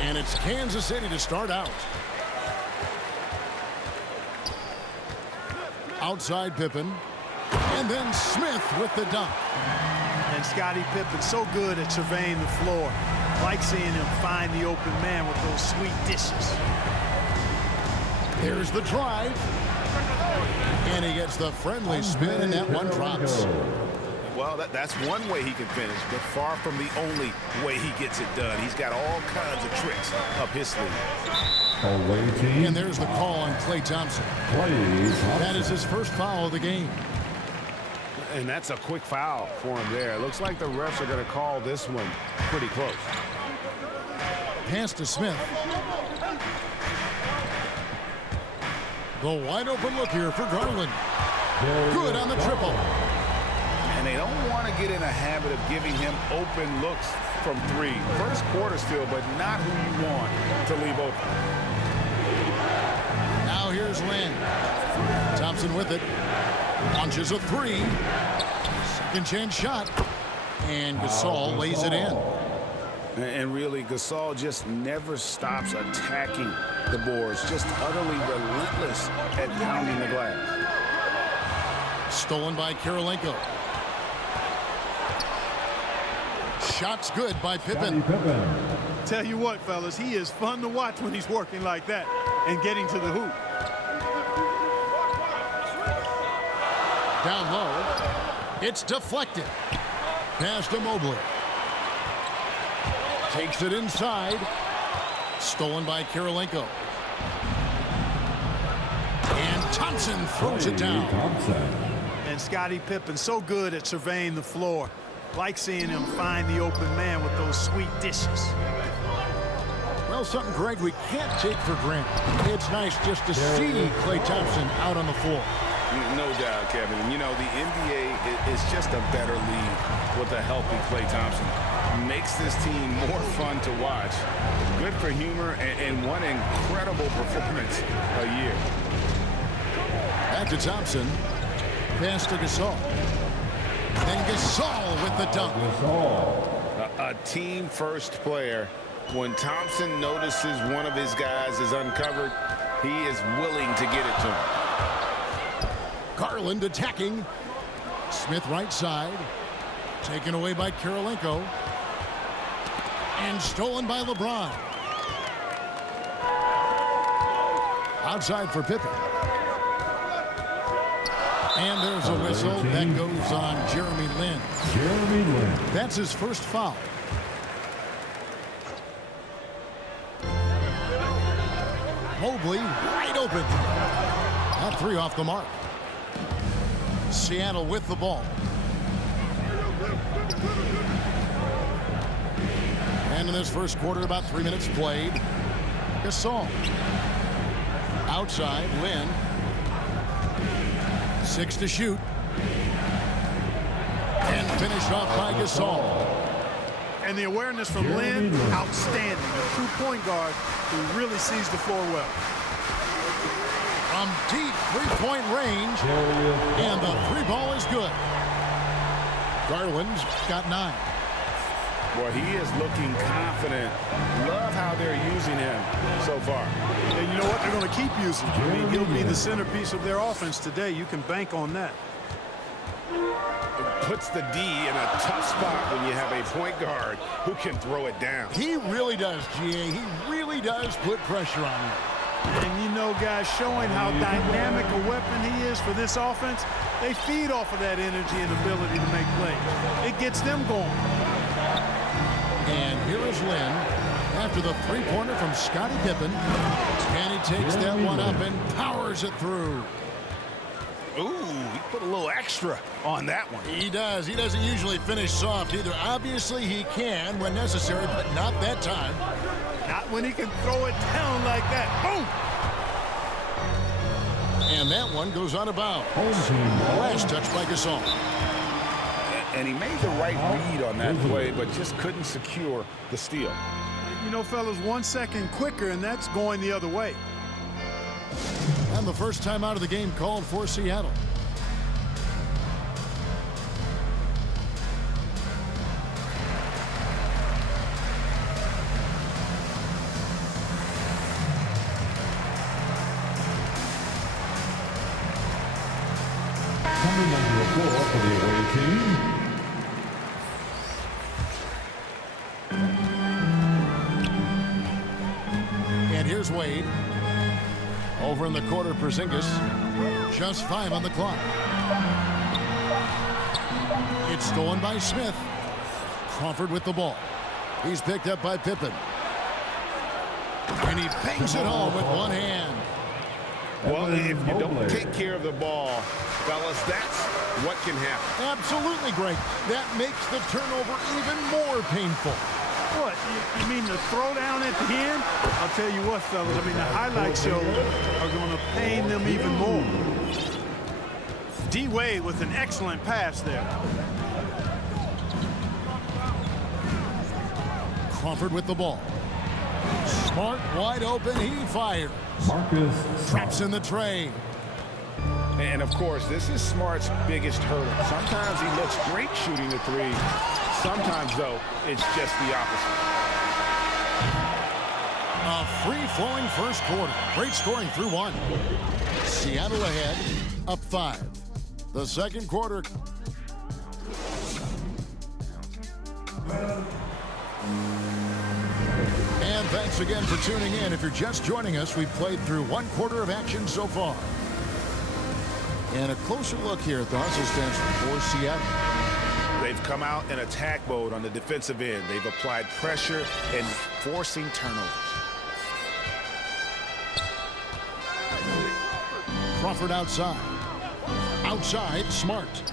And it's Kansas City to start out. Outside Pippen. And then Smith with the dunk. And Scottie Pippen so good at surveying the floor. Like seeing him find the open man with those sweet dishes. There's the drive. And he gets the friendly spin, and that one drops. Well, that's one way he can finish, but far from the only way he gets it done. He's got all kinds of tricks up his sleeve. And there's the call on Klay Thompson. That is his first foul of the game. And that's a quick foul for him there. Looks like the refs are going to call this one pretty close. Pass to Smith. The wide open look here for Garland. Good on the triple. And they don't want to get in a habit of giving him open looks from three. First quarter still, but not who you want to leave open. Now here's Lynn. Thompson with it. Launches a three. Second chance shot. And Gasol lays it in. And really, Gasol just never stops attacking the boards. Just utterly relentless at pounding the glass. Stolen by Kirilenko. Shot's good by Pippen. Tell you what, fellas, he is fun to watch when he's working like that and getting to the hoop. Down low. It's deflected. Pass to Mobley. Takes it inside. Stolen by Kirilenko. And Thompson throws it down. And Scottie Pippen so good at surveying the floor. Like seeing him find the open man with those sweet dishes. Well, something, Greg, we can't take for granted. It's nice just to see Klay Thompson out on the floor. No doubt, Kevin. And, you know, the NBA is just a better league with a healthy Klay Thompson. Makes this team more fun to watch. Good for humor and one incredible performance a year. Back to Thompson. Pass to Gasol. Then Gasol with the dunk. A team-first player. When Thompson notices one of his guys is uncovered, he is willing to get it to him. Garland attacking. Smith right side. Taken away by Kirilenko. And stolen by LeBron. Outside for Pippen. And there's a whistle that goes on Jeremy Lin. That's his first foul. Mobley wide open. That three off the mark. Seattle with the ball. And in this first quarter, about 3 minutes played. Gasol. Outside, Lin. 6 to shoot. And finished off by Gasol. And the awareness from Lin, outstanding. A true point guard who really sees the floor well. From deep three-point range. And the three ball is good. Garland's got 9. Boy, he is looking confident. Love how they're using him so far. And you know what? They're going to keep using him. I mean, he'll be the centerpiece of their offense today. You can bank on that. It puts the D in a tough spot when you have a point guard who can throw it down. He really does, GA. He really does put pressure on him. And you know, guys, showing how dynamic a weapon he is for this offense, they feed off of that energy and ability to make plays. It gets them going. And here is Lin after the three-pointer from Scottie Pippen. And he takes that one up and powers it through. Ooh, he put a little extra on that one. He does. He doesn't usually finish soft either. Obviously, he can when necessary, but not that time. Not when he can throw it down like that. Boom! And that one goes out of bounds. Last touch by Gasol. And he made the right read on that play, but just couldn't secure the steal. You know, fellas, 1 second quicker, and that's going the other way. And the first time out of the game called for Seattle. for the away team. And here's Wade. Over in the corner, Porzingis. Just 5 on the clock. It's stolen by Smith. Crawford with the ball. He's picked up by Pippen. And he bangs it home with one hand. Well, if you don't take care of the ball, fellas, that's what can happen. Absolutely, Greg. That makes the turnover even more painful. What, you mean the throwdown at the end? I'll tell you what, fellas, I mean, the highlight shows are going to pain them even more. D. Wade with an excellent pass there. Crawford with the ball. Smart, wide open, he fires. Marcus Traps in the tray. And, of course, this is Smart's biggest hurdle. Sometimes he looks great shooting the three. Sometimes, though, it's just the opposite. A free-flowing first quarter. Great scoring through 1. Seattle ahead, up 5. The second quarter. And thanks again for tuning in. If you're just joining us, we've played through 1 quarter of action so far. And a closer look here at the hustle stance for Seattle. They've come out in attack mode on the defensive end. They've applied pressure and forcing turnovers. Crawford outside. Outside, Smart.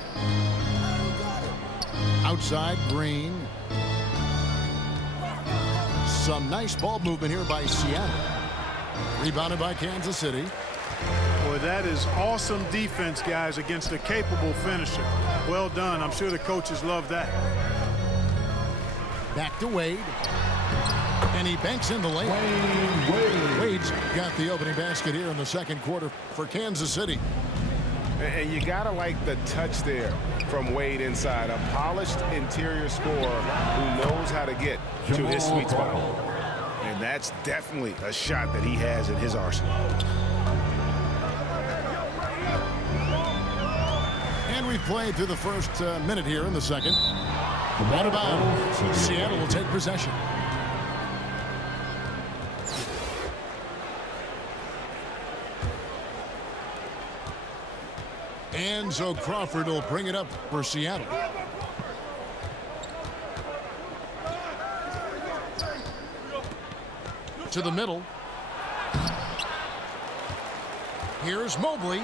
Outside, Green. Some nice ball movement here by Seattle. Rebounded by Kansas City. Boy, that is awesome defense, guys, against a capable finisher. Well done. I'm sure the coaches love that. Back to Wade. And he banks in the lane. Wade's got the opening basket here in the second quarter for Kansas City. And you got to like the touch there from Wade inside. A polished interior scorer who knows how to get to his sweet spot. And that's definitely a shot that he has in his arsenal. And we've played through the first minute here in the second. Out of bounds. Seattle will take possession. And so Crawford will bring it up for Seattle. To the middle. Here's Mobley.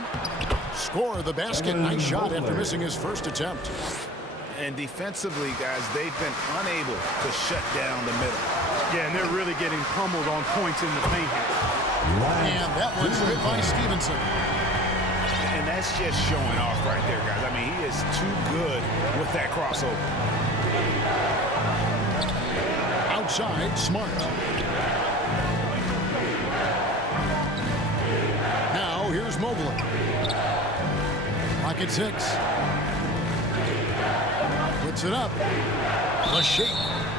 Score the basket. Nice shot after missing his first attempt. And defensively, guys, they've been unable to shut down the middle. Yeah, and they're really getting pummeled on points in the paint here. And that one's hit by Stevenson. And that's just showing off right there, guys. I mean, he is too good with that crossover. Outside, Smart. Now, here's Mobley. Pocket 6. Puts it up. A shake.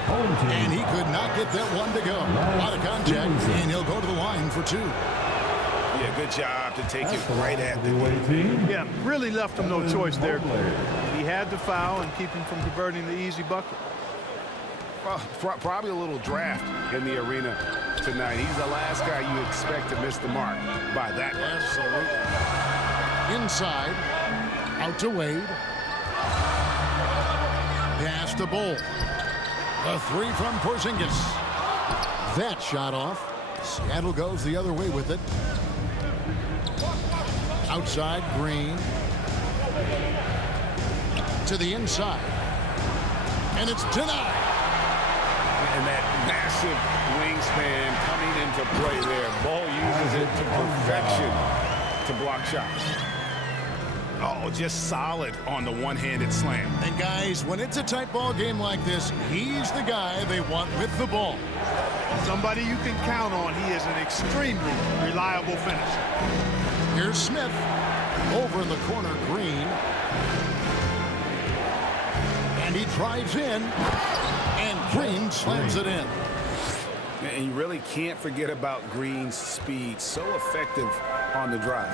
And he could not get that one to go. Out of contact, and he'll go to the line for 2. Yeah, good job to take it right at the team. Yeah, really left him no choice there. He had to foul and keep him from converting the easy bucket. Well, probably a little draft in the arena tonight. He's the last guy you expect to miss the mark by that much. Absolutely. Inside. Out to Wade. Pass to Bull. A 3 from Porzingis. That shot off. Seattle goes the other way with it. Outside, Green. To the inside. And it's denied. And that massive wingspan coming into play there. Ball uses it to perfection to block shots. Oh, just solid on the one-handed slam. And guys, when it's a tight ball game like this, he's the guy they want with the ball. Somebody you can count on. He is an extremely reliable finisher. Here's Smith. Over in the corner, Green. And he drives in. And Green slams it in. And you really can't forget about Green's speed. So effective on the drive.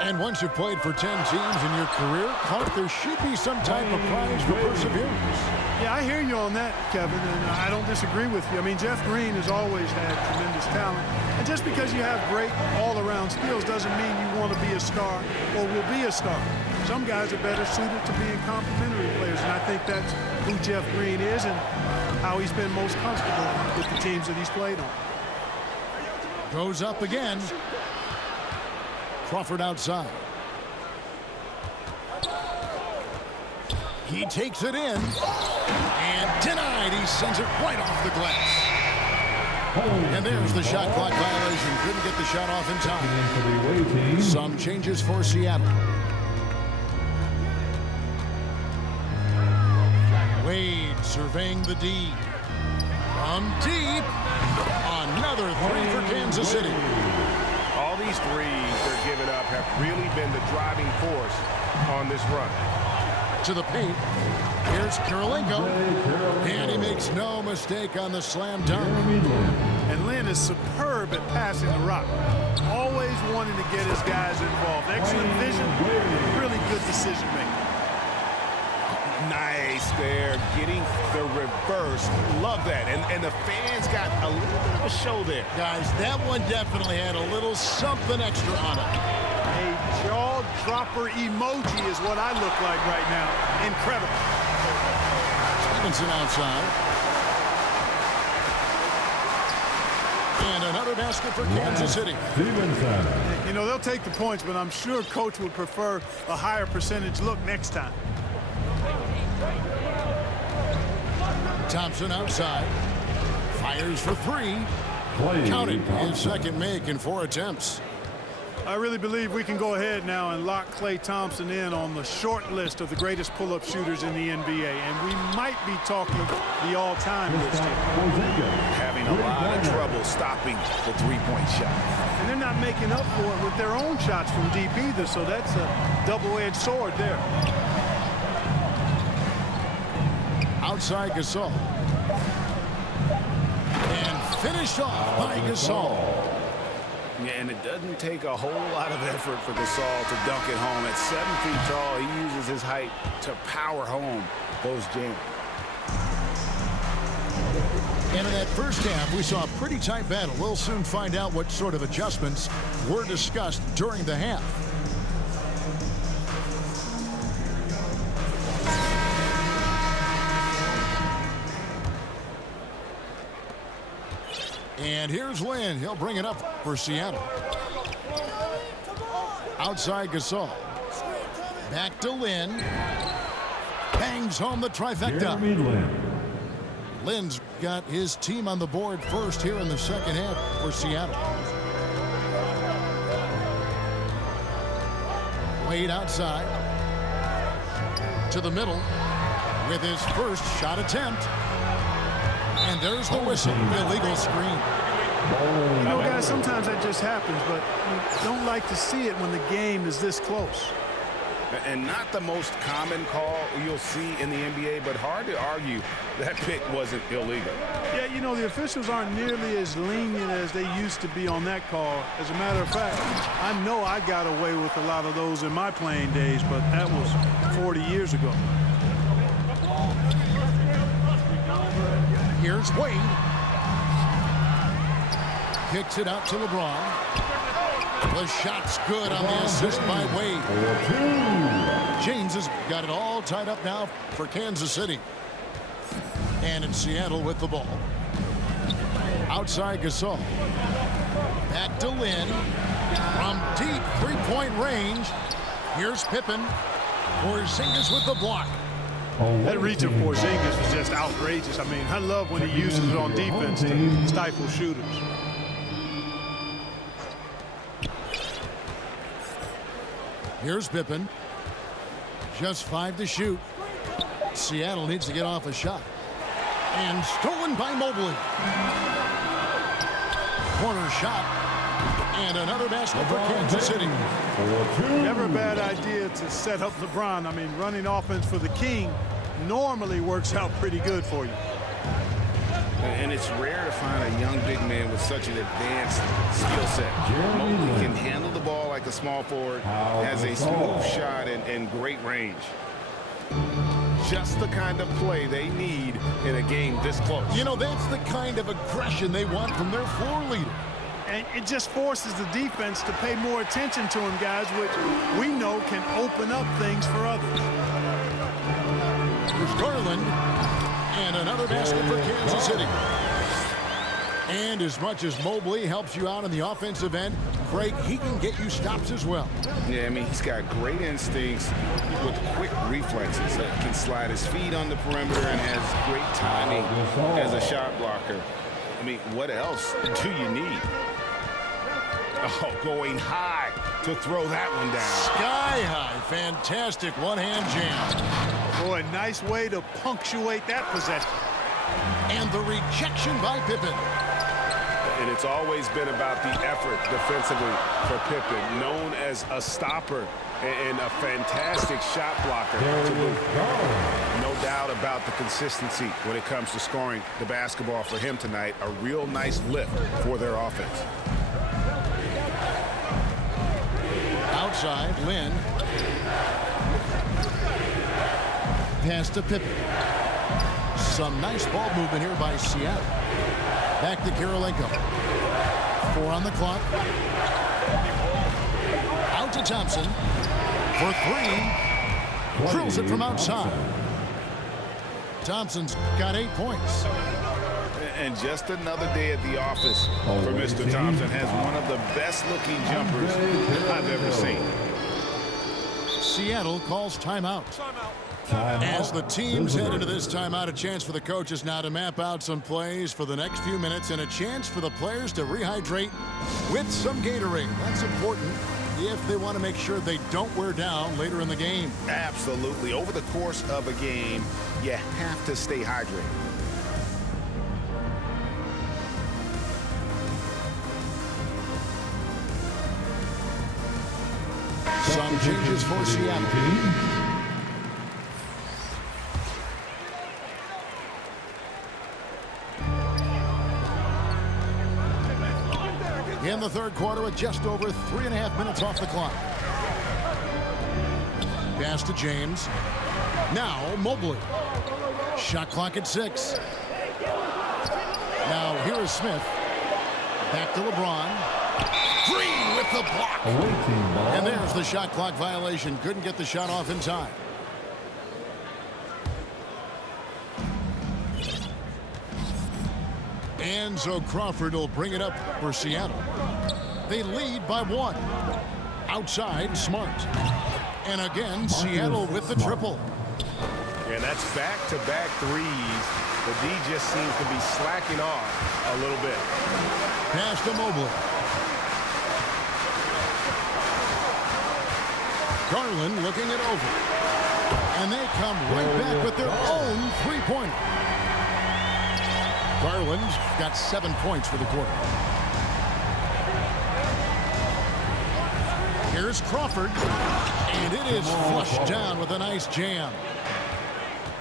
And once you've played for 10 teams in your career, Clark, there should be some type of prize for perseverance. Yeah, I hear you on that, Kevin, and I don't disagree with you. I mean, Jeff Green has always had tremendous talent. And just because you have great all-around skills doesn't mean you want to be a star or will be a star. Some guys are better suited to being complementary players, and I think that's who Jeff Green is and how he's been most comfortable with the teams that he's played on. Goes up again. Crawford outside. He takes it in. And denied. He sends it right off the glass. And there's the shot clock violation. Couldn't get the shot off in time. Some changes for Seattle. Wade surveying the D. From deep. Another three for Kansas City. All these threes they're giving up have really been the driving force on this run. To the paint. Here's Kirilenko. And he makes no mistake on the slam dunk. And Lynn is superb at passing the rock. Always wanting to get his guys involved. Excellent vision, really good decision making. Nice there, getting the reverse. Love that. And the fans got a little bit of a show there. Guys, that one definitely had a little something extra on it. A jaw-dropper emoji is what I look like right now. Incredible. Stevenson outside. And another basket for Kansas City. You know, they'll take the points, but I'm sure Coach would prefer a higher percentage look next time. Thompson outside. Fires for three. Counted. His second make in 4 attempts. I really believe we can go ahead now and lock Klay Thompson in on the short list of the greatest pull-up shooters in the NBA. And we might be talking the all-time list here. Having a lot of trouble stopping the three-point shot. And they're not making up for it with their own shots from deep either, so that's a double-edged sword there. Outside Gasol. And finished off by Gasol. Yeah, and it doesn't take a whole lot of effort for Gasol to dunk it home. At 7 feet tall, he uses his height to power home those jams. And in that first half, we saw a pretty tight battle. We'll soon find out what sort of adjustments were discussed during the half. And here's Lynn. He'll bring it up for Seattle. Outside Gasol. Back to Lynn. Bangs home the trifecta. Lynn's got his team on the board first here in the second half for Seattle. Wade outside. To the middle with his first shot attempt. And there's the whistle. Illegal screen. You know, guys, sometimes that just happens, but you don't like to see it when the game is this close. And not the most common call you'll see in the NBA, but hard to argue that pick wasn't illegal. Yeah, you know, the officials aren't nearly as lenient as they used to be on that call. As a matter of fact, I know I got away with a lot of those in my playing days, but that was 40 years ago. Here's Wade. Kicks it out to LeBron. The shot's good on the assist by Wade. James has got it all tied up now for Kansas City. And in Seattle with the ball. Outside Gasol. Back to Lynn. From deep three-point range. Here's Pippen. Porzingis with the block. That reach of Porzingis was just outrageous. I mean, I love when he uses it on defense to stifle shooters. Here's Pippen. Just 5 to shoot. Seattle needs to get off a shot. And stolen by Mobley. Corner shot. And another basket for Kansas City. Never a bad idea to set up LeBron. I mean, running offense for the King normally works out pretty good for you. And And it's rare to find a young big man with such an advanced skill set. Mobley can handle the ball like a small forward, has a smooth shot and great range. Just the kind of play they need in a game this close. You know, that's the kind of aggression they want from their floor leader. And it just forces the defense to pay more attention to him, guys, which we know can open up things for others. Here's Garland. And another basket for Kansas City. And as much as Mobley helps you out on the offensive end, Craig, he can get you stops as well. Yeah, I mean, he's got great instincts with quick reflexes. Can slide his feet on the perimeter and has great timing as a shot blocker. I mean, what else do you need? Oh, going high to throw that one down. Sky high. Fantastic one-hand jam. Boy, nice way to punctuate that possession. And the rejection by Pippen. And it's always been about the effort defensively for Pippen, known as a stopper and a fantastic shot blocker. No doubt about the consistency when it comes to scoring the basketball for him tonight. A real nice lift for their offense. Outside, Lynn. Pass to Pippen. Some nice ball movement here by Seattle. Back to Kirilenko. 4 on the clock. Out to Thompson for 3. Drills it from outside. Thompson's got 8 points. And just another day at the office for Mr. Thompson. Has one of the best-looking jumpers I've ever seen. Seattle calls timeout. As the teams head into this timeout, a chance for the coaches now to map out some plays for the next few minutes and a chance for the players to rehydrate with some Gatorade. That's important if they want to make sure they don't wear down later in the game. Absolutely. Over the course of a game, you have to stay hydrated. Some changes for Seattle. In the third quarter with just over 3.5 minutes off the clock. Pass to James. Now Mobley. Shot clock at 6. Now here is Smith. Back to LeBron. Green with the block. And there's the shot clock violation. Couldn't get the shot off in time. And so Crawford will bring it up for Seattle. They lead by 1. Outside, Smart. And again, Seattle with the triple. And that's back-to-back threes. The D just seems to be slacking off a little bit. Pass to Mobley. Garland looking it over. And they come right back with their own three-pointer. Garland's got 7 points for the quarter. Here's Crawford. And it is flushed down with a nice jam.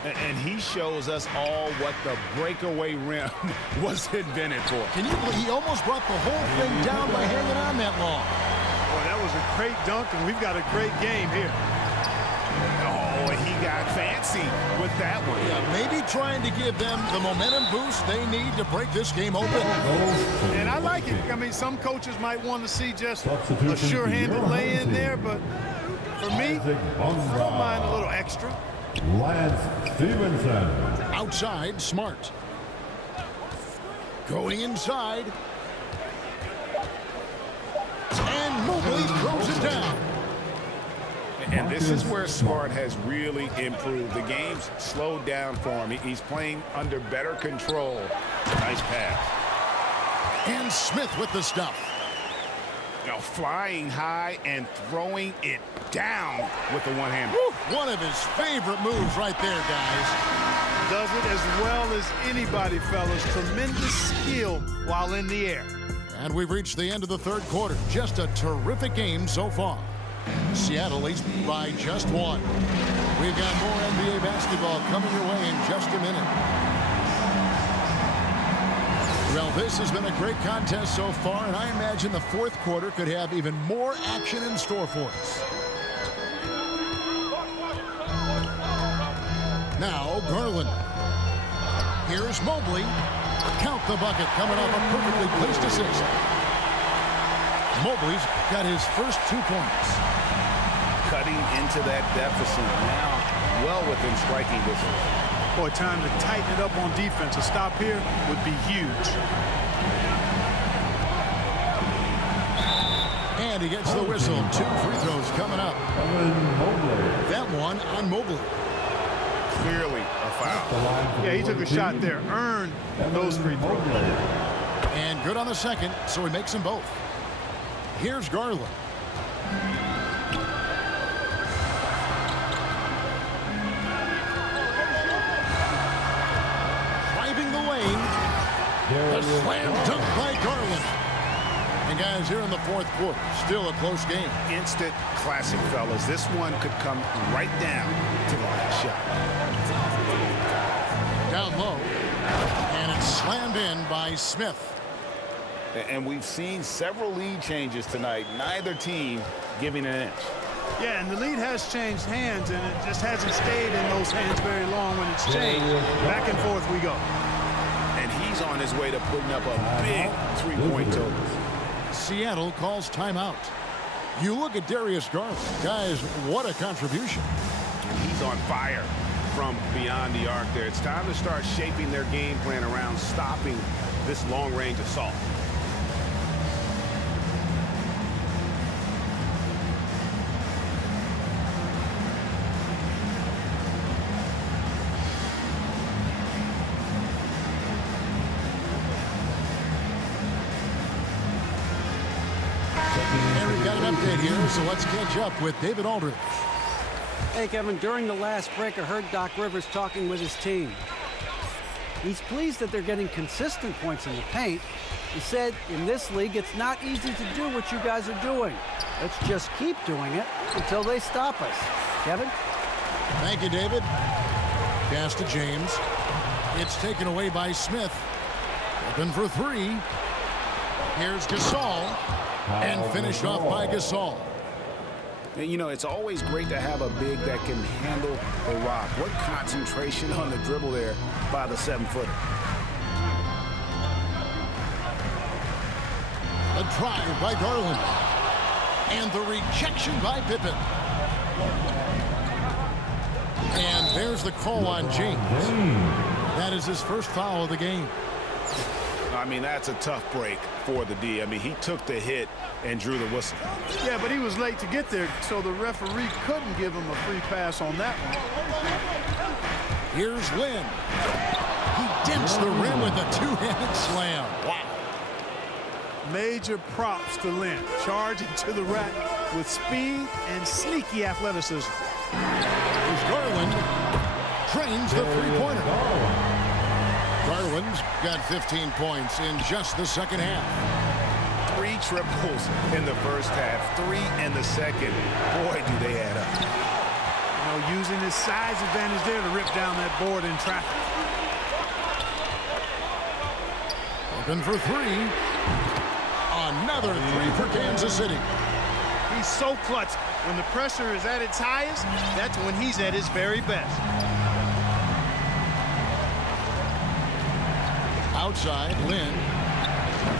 And he shows us all what the breakaway rim was invented for. Can you believe he almost brought the whole thing down by hanging on that long? Well, that was a great dunk, and we've got a great game here. Oh, he got fancy with that one. Yeah, maybe trying to give them the momentum boost they need to break this game open. And I like it. I mean, some coaches might want to see just a sure-handed lay-in there, but for me, I don't mind a little extra. Lance Stevenson. Outside, Smart. Going inside. And Mobley throws it down. And this is where Smart has really improved. The game's slowed down for him. He's playing under better control. Nice pass. And Smith with the stuff. Now flying high and throwing it down with the one-hand. One of his favorite moves right there, guys. Does it as well as anybody, fellas. Tremendous skill while in the air. And we've reached the end of the third quarter. Just a terrific game so far. Seattle leads by just 1. We've got more NBA basketball coming your way in just a minute. Well, this has been a great contest so far, and I imagine the fourth quarter could have even more action in store for us. Now, Garland. Here's Mobley. Count the bucket, coming off a perfectly placed assist. Mobley's got his first 2 points. Cutting into that deficit now, well within striking distance. Boy, time to tighten it up on defense. A stop here would be huge. And he gets the whistle. 2 free throws coming up. That one on Mobley. Clearly a foul. Yeah, he took a shot there. Earned those free throws. And good on the second, so he makes them both. Here's Garland. Driving the lane. A slam dunk by Garland. And guys, here in the fourth quarter, still a close game. Instant classic, fellas. This one could come right down to the last shot. Down low. And it's slammed in by Smith. And we've seen several lead changes tonight. Neither team giving an inch. Yeah, and the lead has changed hands, and it just hasn't stayed in those hands very long when it's changed. Back and forth we go. And he's on his way to putting up a big three-point total. Seattle calls timeout. You look at Darius Garland. Guys, what a contribution. He's on fire from beyond the arc there. It's time to start shaping their game plan around stopping this long-range assault. And we've got an update here, so let's catch up with David Aldridge. Hey, Kevin, during the last break, I heard Doc Rivers talking with his team. He's pleased that they're getting consistent points in the paint. He said, in this league, it's not easy to do what you guys are doing. Let's just keep doing it until they stop us. Kevin? Thank you, David. Pass to James. It's taken away by Smith. Open for 3. Here's Gasol. And finished off by Gasol. You know, it's always great to have a big that can handle the rock. What concentration on the dribble there by the 7-footer. A drive by Garland. And the rejection by Pippen. And there's the call on James. That is his first foul of the game. I mean, that's a tough break for the D. I mean, he took the hit and drew the whistle. Yeah, but he was late to get there, so the referee couldn't give him a free pass on that one. Here's Lynn. He dents the rim with a 2-handed slam. Wow. Major props to Lynn. Charging to the rack with speed and sneaky athleticism. Here's Garland. Trains the three-pointer. Garland's got 15 points in just the second half. 3 triples in the first half, 3 in the second. Boy, do they add up. You know, using his size advantage there to rip down that board in traffic. Open for 3. Another 3 for Kansas City. He's so clutch. When the pressure is at its highest, that's when he's at his very best. Outside, Lynn.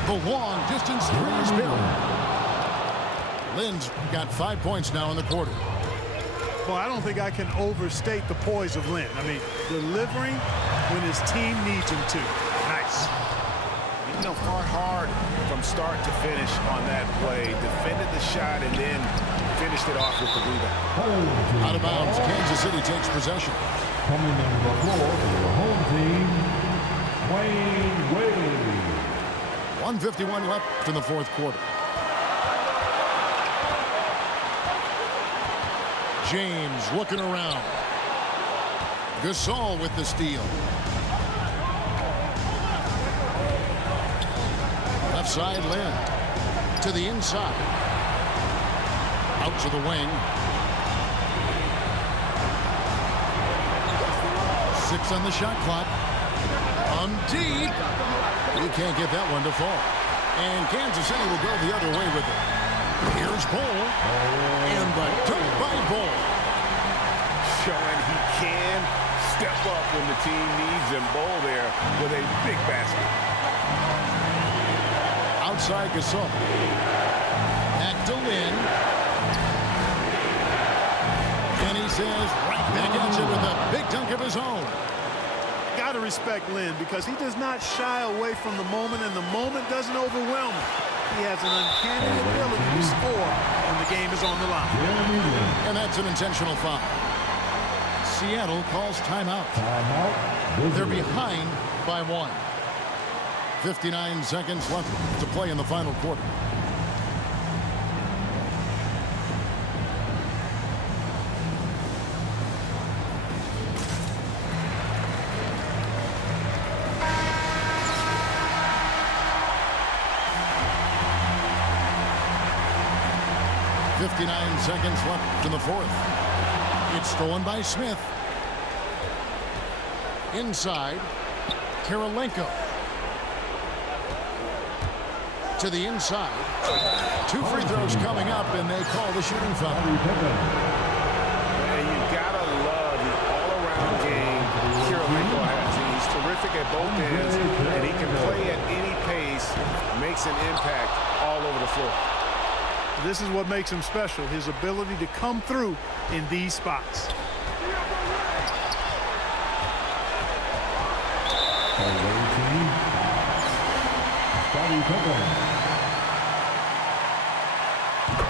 The long distance 3 is good. Lynn's got 5 points now in the quarter. Well, I don't think I can overstate the poise of Lynn. I mean, delivering when his team needs him to. Nice. You know, fought hard from start to finish on that play. Defended the shot and then finished it off with the rebound. Out of bounds, Kansas City takes possession. Coming into the floor for the home team, Wayne Wade. 1:51 left in the fourth quarter. James looking around. Gasol with the steal. Left side, Lynn. To the inside. Out to the wing. 6 on the shot clock. On deep. He can't get that one to fall. And Kansas City will go the other way with it. Here's Bull. And the dunk by Bull. Showing he can step up when the team needs him. Bull there with a big basket. Outside Gasol. Back to Lynn. And he says right back at you with a big dunk of his own. Got to respect Lynn because he does not shy away from the moment, and the moment doesn't overwhelm him. He has an uncanny ability to score when the game is on the line. And that's an intentional foul. Seattle calls timeout. They're behind by 1. 59 seconds left to play in the final quarter. .59 seconds left in the fourth. It's stolen by Smith. Inside, Kirilenko. To the inside. 2 free throws coming up, and they call the shooting foul. And you gotta love the all-around game Kirilenko has. He's terrific at both ends, and he can play at any pace, makes an impact all over the floor. This is what makes him special, his ability to come through in these spots.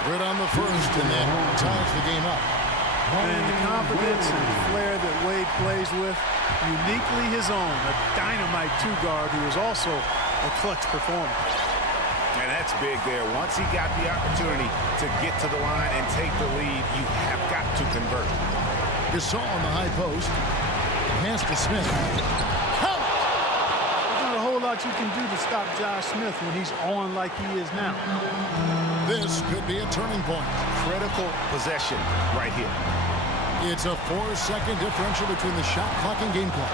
Right on the first, and that ties the game up. And the confidence and flair that Wade plays with, uniquely his own, a dynamite two-guard who is also a clutch performer. And that's big there. Once he got the opportunity to get to the line and take the lead, you have got to convert. Gasol on the high post. Pass to Smith. Count! There's not a whole lot you can do to stop Josh Smith when he's on like he is now. This could be a turning point. Critical possession right here. It's a 4-second differential between the shot clock and game clock.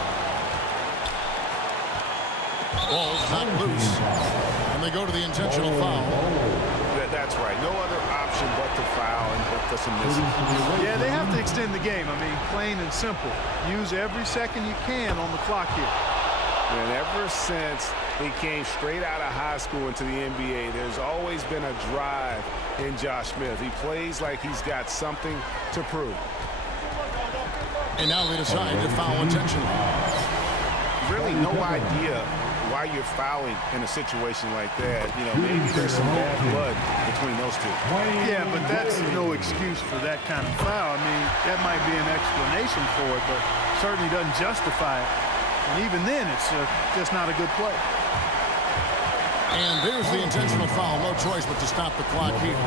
Ball's not loose. And they go to the intentional foul. That's right. No other option but to foul and hope for some misses. Yeah, they have to extend the game. I mean, plain and simple. Use every second you can on the clock here. And ever since he came straight out of high school into the NBA, there's always been a drive in Josh Smith. He plays like he's got something to prove. And now they decide to foul intentionally. Really no idea why you're fouling in a situation like that. You know, maybe there's some bad blood between those two. Yeah, but that's no excuse for that kind of foul. I mean, that might be an explanation for it, but certainly doesn't justify it. And even then, it's just not a good play. And there's the intentional foul. No choice but to stop the clock here.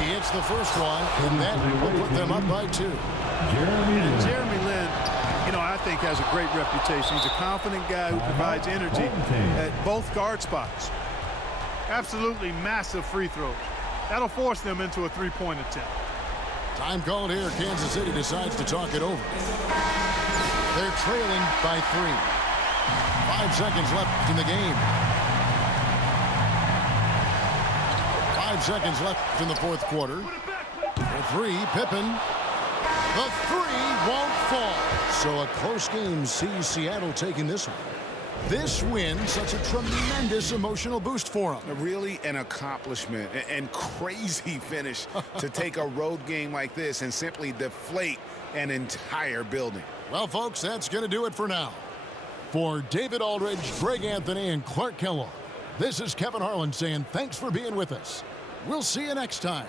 He hits the first one, and that will put them up by 2. And Jeremy Lin, you know, I think has a great reputation. He's a confident guy who provides energy at both guard spots. Absolutely massive free throws. That'll force them into a three-point attempt. Time called here. Kansas City decides to talk it over. They're trailing by 3. 5 seconds left in the game. 5 seconds left in the fourth quarter. The 3, Pippen. The 3 won't fall. So a close game sees Seattle taking this one. This win, such a tremendous emotional boost for them. Really an accomplishment and crazy finish to take a road game like this and simply deflate an entire building. Well, folks, that's going to do it for now. For David Aldridge, Greg Anthony, and Clark Kellogg, this is Kevin Harlan saying thanks for being with us. We'll see you next time.